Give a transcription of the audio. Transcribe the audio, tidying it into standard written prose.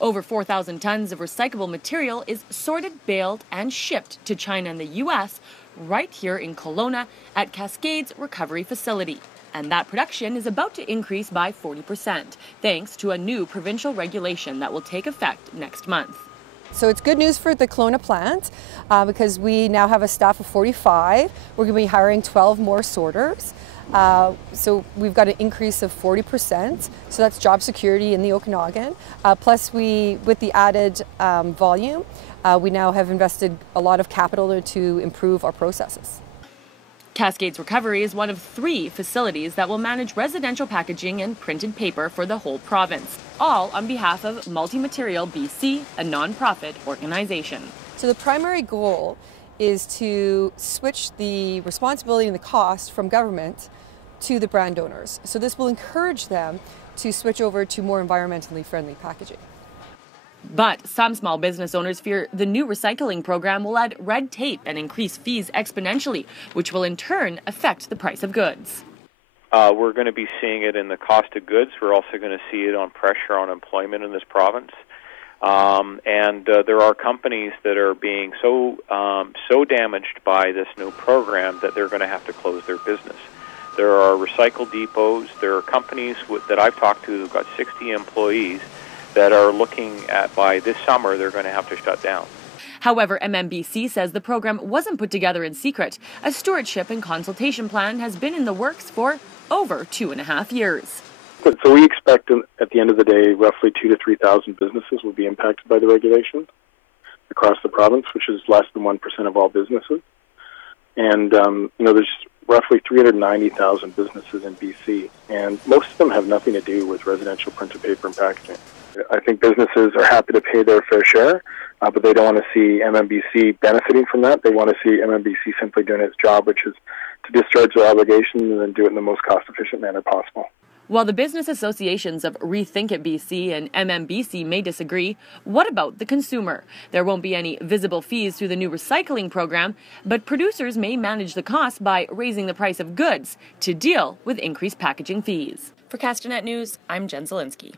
Over 4,000 tons of recyclable material is sorted, baled, and shipped to China and the U.S. right here in Kelowna at Cascade's recovery facility. And that production is about to increase by 40%, thanks to a new provincial regulation that will take effect next month. So it's good news for the Kelowna plant because we now have a staff of 45. We're going to be hiring 12 more sorters. So we've got an increase of 40%. So that's job security in the Okanagan. Plus with the added volume, we now have invested a lot of capital to improve our processes. Cascade's Recovery is one of 3 facilities that will manage residential packaging and printed paper for the whole province, all on behalf of Multi-Material BC, a non-profit organization. So the primary goal is to switch the responsibility and the cost from government to the brand owners. So this will encourage them to switch over to more environmentally friendly packaging. But some small business owners fear the new recycling program will add red tape and increase fees exponentially, which will in turn affect the price of goods. We're going to be seeing it in the cost of goods. We're also going to see it on pressure on employment in this province. And there are companies that are being so damaged by this new program that they're going to have to close their business. There are recycle depots. There are companies that I've talked to who've got 60 employees that are looking at, by this summer, they're going to have to shut down. However, MMBC says the program wasn't put together in secret. A stewardship and consultation plan has been in the works for over 2.5 years. So we expect at the end of the day, roughly 2,000 to 3,000 businesses will be impacted by the regulations across the province, which is less than 1% of all businesses. And, there's roughly 390,000 businesses in BC, and most of them have nothing to do with residential printed paper and packaging. I think businesses are happy to pay their fair share, but they don't want to see MMBC benefiting from that. They want to see MMBC simply doing its job, which is to discharge their obligations and then do it in the most cost-efficient manner possible. While the business associations of Rethink It BC and MMBC may disagree, what about the consumer? There won't be any visible fees through the new recycling program, but producers may manage the cost by raising the price of goods to deal with increased packaging fees. For Castanet News, I'm Jen Zielinski.